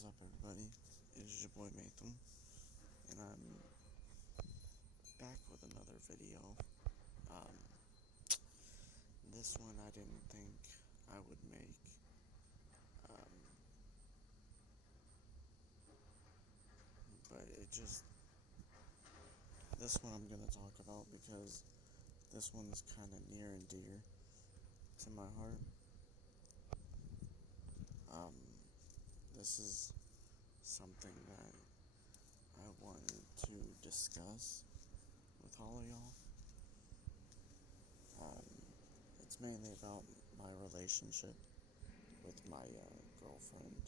What's up, everybody? It is your boy Matham, and I'm back with another video. Um, this one I didn't think I would make. Um, but this one I'm gonna talk about because this one's kind of near and dear to my heart. Um, this is something that I wanted to discuss with all of y'all. Um, it's mainly about my relationship with my girlfriend.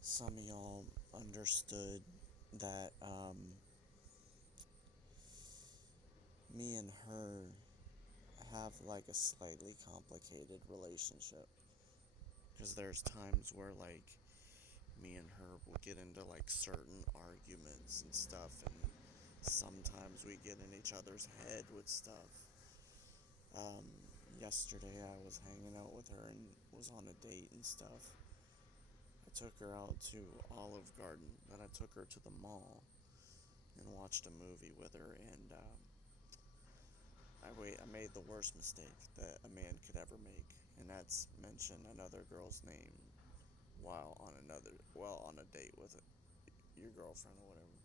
Some of y'all understood that me and her have like a slightly complicated relationship. Because there's times where like me and her will get into like certain arguments and stuff, and sometimes we get in each other's head with stuff. Um, Yesterday I was hanging out with her and was on a date and stuff. I took her out to Olive Garden, then I took her to the mall and watched a movie with her, and I made the worst mistake that a man could ever make, and that's mention another girl's name while on a date with your girlfriend or whatever.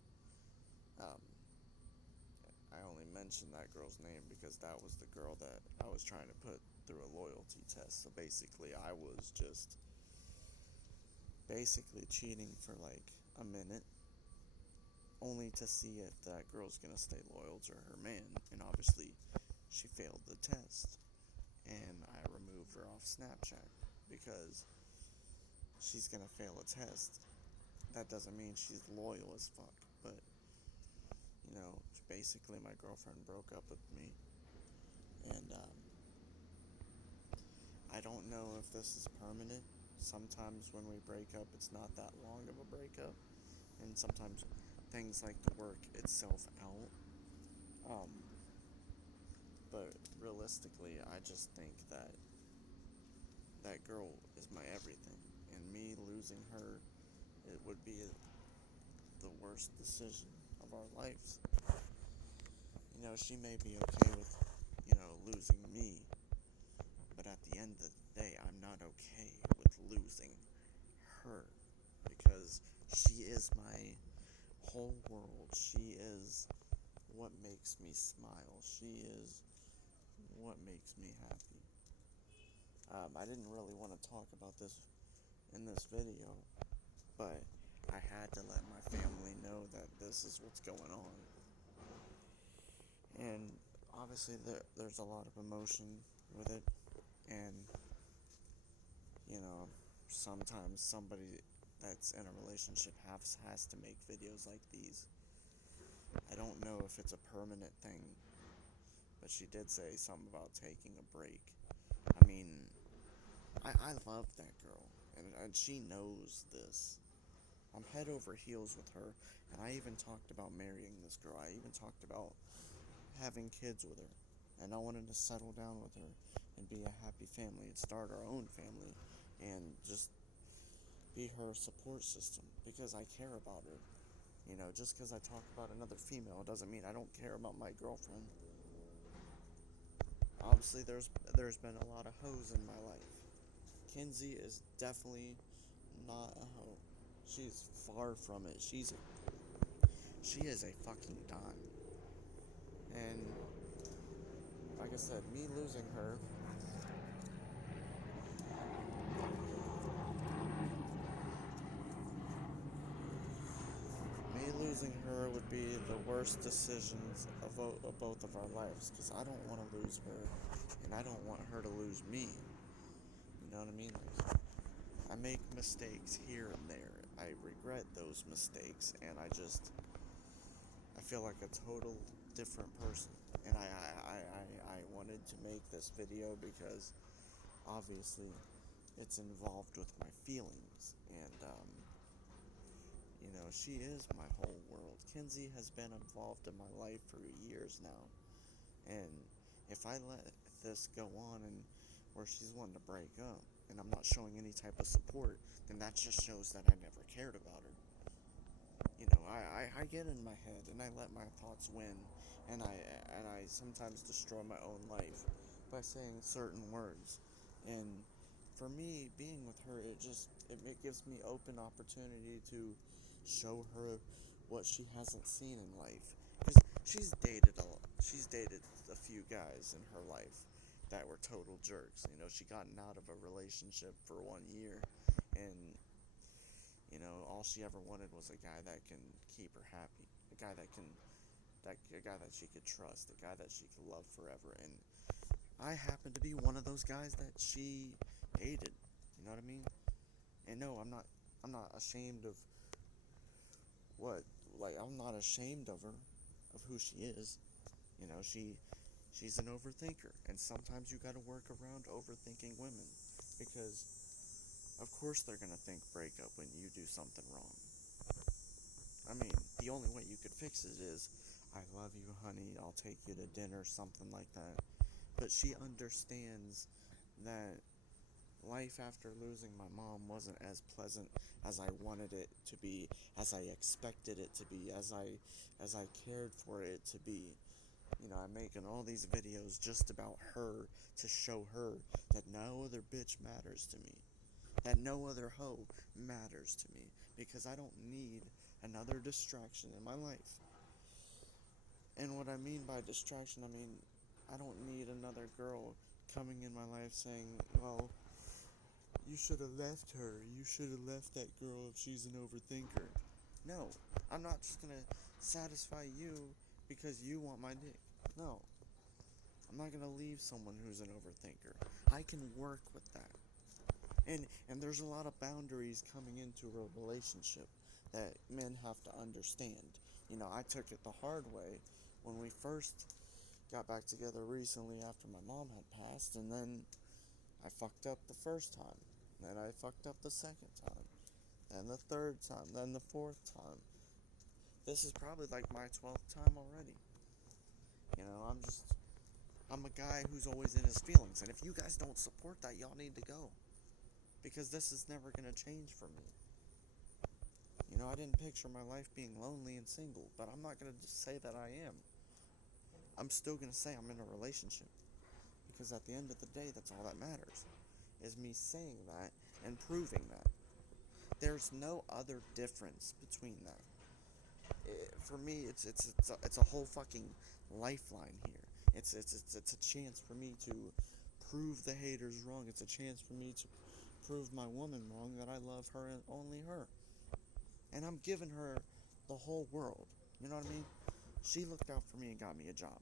Um, I only mentioned that girl's name because that was the girl that I was trying to put through a loyalty test. So basically, I was just basically cheating for like a minute, only to see if that girl's gonna stay loyal to her man. And obviously, she failed the test, and I removed her off Snapchat because she's gonna fail a test. That doesn't mean she's loyal as fuck, but basically my girlfriend broke up with me, and I don't know if this is permanent. Sometimes when we break up, it's not that long of a breakup, and sometimes things like to work itself out. Um, but realistically, I just think that that girl is my everything, and me losing her, it would be the worst decision of our lives. She may be okay with, losing me, but at the end of the day, I'm not okay with losing her because she is my whole world. She is what makes me smile. She is what makes me happy. I didn't really want to talk about this in this video, but I had to let my family know that this is what's going on. And obviously, there's a lot of emotion with it, and sometimes somebody that's in a relationship has to make videos like these. I don't know if it's a permanent thing, but she did say something about taking a break. I mean, I love that girl, and she knows this. I'm head over heels with her, and I even talked about marrying this girl. I even talked about having kids with her, and I wanted to settle down with her and be a happy family and start our own family and just be her support system because I care about her. Just because I talk about another female doesn't mean I don't care about my girlfriend. Obviously, there's been a lot of hoes in my life. Kinsey is definitely not a hoe. She's far from it. She is a fucking dime. And like I said, me losing her would be the worst decisions of both of our lives because I don't want to lose her, and I don't want her to lose me. You know what I mean? Like, I make mistakes here and there. I regret those mistakes, and I feel like a total different person. And I wanted to make this video because obviously it's involved with my feelings, and she is my whole world. Kinsey has been involved in my life for years now, and if I let this go on and where she's wanting to break up, and and I'm not showing any type of support, then that just shows that I never cared about her. I get in my head and I let my thoughts win, and I sometimes destroy my own life by saying certain words. And for me, being with her, it gives me open opportunity to show her what she hasn't seen in life. Because she's dated a few guys in her life that were total jerks. She gotten out of a relationship for 1 year, and all she ever wanted was a guy that can keep her happy, a guy that she could trust, a guy that she could love forever. And I happen to be one of those guys that she dated. You know what I mean? And no, I'm not ashamed of what, I'm not ashamed of her, of who she is. She's an overthinker, and sometimes you gotta work around overthinking women, because of course they're gonna think breakup when you do something wrong. I mean, the only way you could fix it is, I love you, honey, I'll take you to dinner, something like that. But she understands that life after losing my mom wasn't as pleasant as I wanted it to be, as I expected it to be, as I cared for it to be. I'm making all these videos just about her, to show her that no other bitch matters to me, that no other hoe matters to me, because I don't need another distraction in my life. And what I mean by distraction, I don't need another girl coming in my life saying, well, you should have left her. You should have left that girl if she's an overthinker. No, I'm not just gonna satisfy you because you want my dick. No, I'm not gonna leave someone who's an overthinker. I can work with that. And there's a lot of boundaries coming into a relationship that men have to understand. I took it the hard way when we first got back together recently after my mom had passed, and then I fucked up the first time. Then I fucked up the second time. Then the third time. Then the fourth time. This is probably like my 12th time already. I'm a guy who's always in his feelings. And if you guys don't support that, y'all need to go. Because this is never going to change for me. I didn't picture my life being lonely and single. But I'm not going to just say that I am. I'm still going to say I'm in a relationship. Because at the end of the day, that's all that matters. Is me saying that and proving that. There's no other difference between that. For me, it's a whole fucking lifeline here. It's a chance for me to prove the haters wrong. It's a chance for me to prove my woman wrong, that I love her and only her. And I'm giving her the whole world. You know what I mean? She looked out for me and got me a job.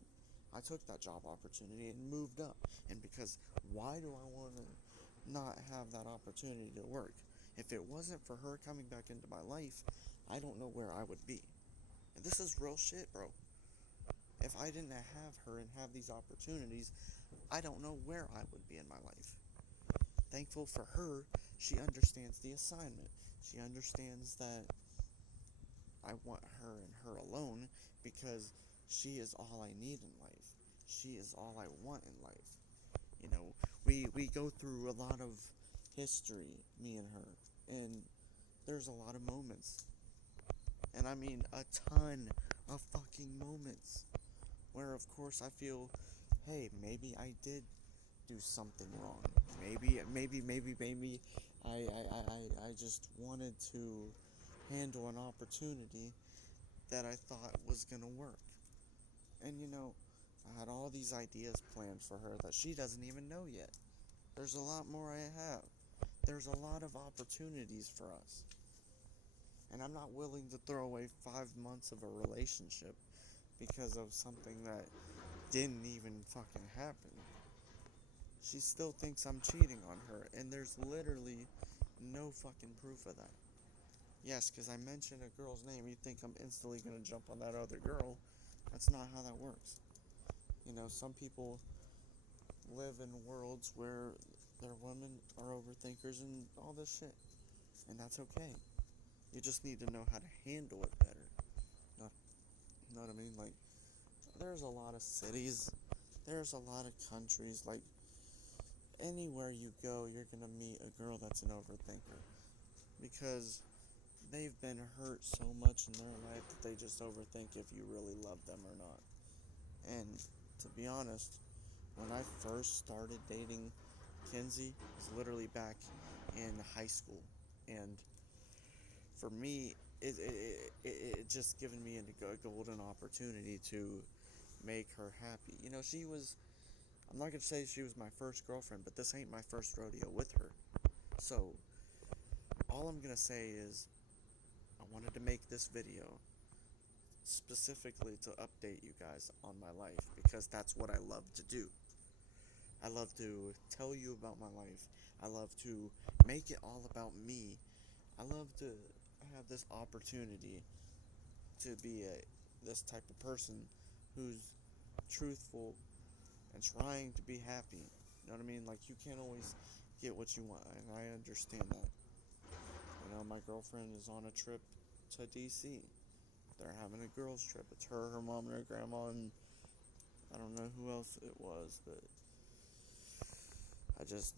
I took that job opportunity and moved up. And because why do I want to not have that opportunity to work? If it wasn't for her coming back into my life, I don't know where I would be. And this is real shit, bro. If I didn't have her and have these opportunities, I don't know where I would be in my life. Thankful for her, she understands the assignment. She understands that I want her and her alone, because she is all I need in life. She is all I want in life. We go through a lot of history, me and her, and there's a lot of moments. And I mean a ton of fucking moments where, of course, I feel, hey, maybe I did do something wrong. Maybe I just wanted to handle an opportunity that I thought was gonna work. And I had all these ideas planned for her that she doesn't even know yet. There's a lot more I have. There's a lot of opportunities for us. And I'm not willing to throw away 5 months of a relationship because of something that didn't even fucking happen. She still thinks I'm cheating on her, and there's literally no fucking proof of that. Yes, because I mentioned a girl's name, you think I'm instantly going to jump on that other girl. That's not how that works. Some people live in worlds where their women are overthinkers and all this shit. And that's okay. You just need to know how to handle it better. You know what I mean? Like, there's a lot of cities, there's a lot of countries, like, anywhere you go, you're gonna meet a girl that's an overthinker because they've been hurt so much in their life that they just overthink if you really love them or not. And to be honest, when I first started dating Kenzie, it was literally back in high school. And for me, it just given me a golden opportunity to make her happy. You know, I'm not going to say she was my first girlfriend, but this ain't my first rodeo with her. So, all I'm going to say is, I wanted to make this video specifically to update you guys on my life because that's what I love to do. I love to tell you about my life. I love to make it all about me. I love to have this opportunity to be this type of person who's truthful and trying to be happy. You know what I mean? Like, you can't always get what you want, and I understand that. You know, my girlfriend is on a trip to DC. They're having a girls' trip. It's her mom, and her grandma, and I don't know who else it was, but I just,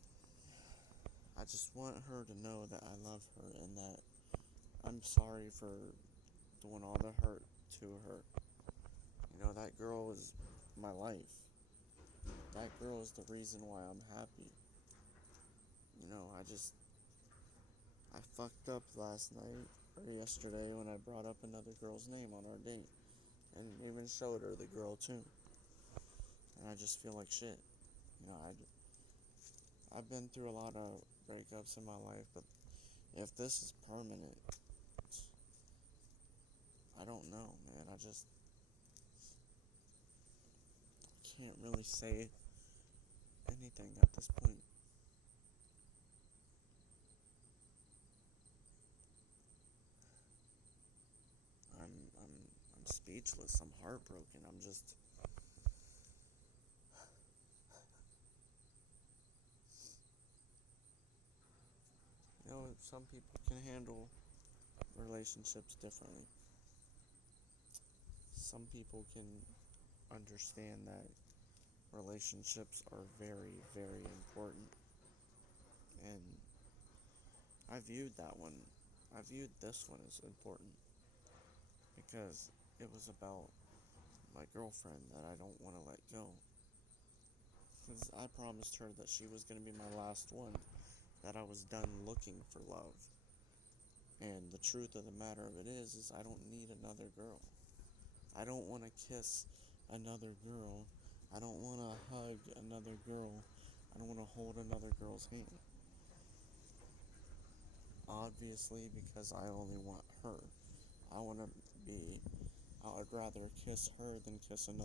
I just want her to know that I love her and that I'm sorry for doing all the hurt to her. You know, that girl is my life. That girl is the reason why I'm happy. You know, I fucked up last night or yesterday when I brought up another girl's name on our date and even showed her the girl too. And I just feel like shit. You know, I've been through a lot of breakups in my life, but if this is permanent, I don't know, man. I just can't really say anything at this point. I'm I'm I'm speechless. I'm heartbroken. I'm just you know, some people can handle relationships differently. Some people can understand that relationships are very, very important. And I viewed that one. I viewed this one as important because it was about my girlfriend that I don't want to let go. Because I promised her that she was going to be my last one, that I was done looking for love. And the truth of the matter of it is I don't need another girl. I don't want to kiss another girl. I don't want to hug another girl. I don't want to hold another girl's hand. Obviously, because I only want her. I want to be, I would rather kiss her than kiss another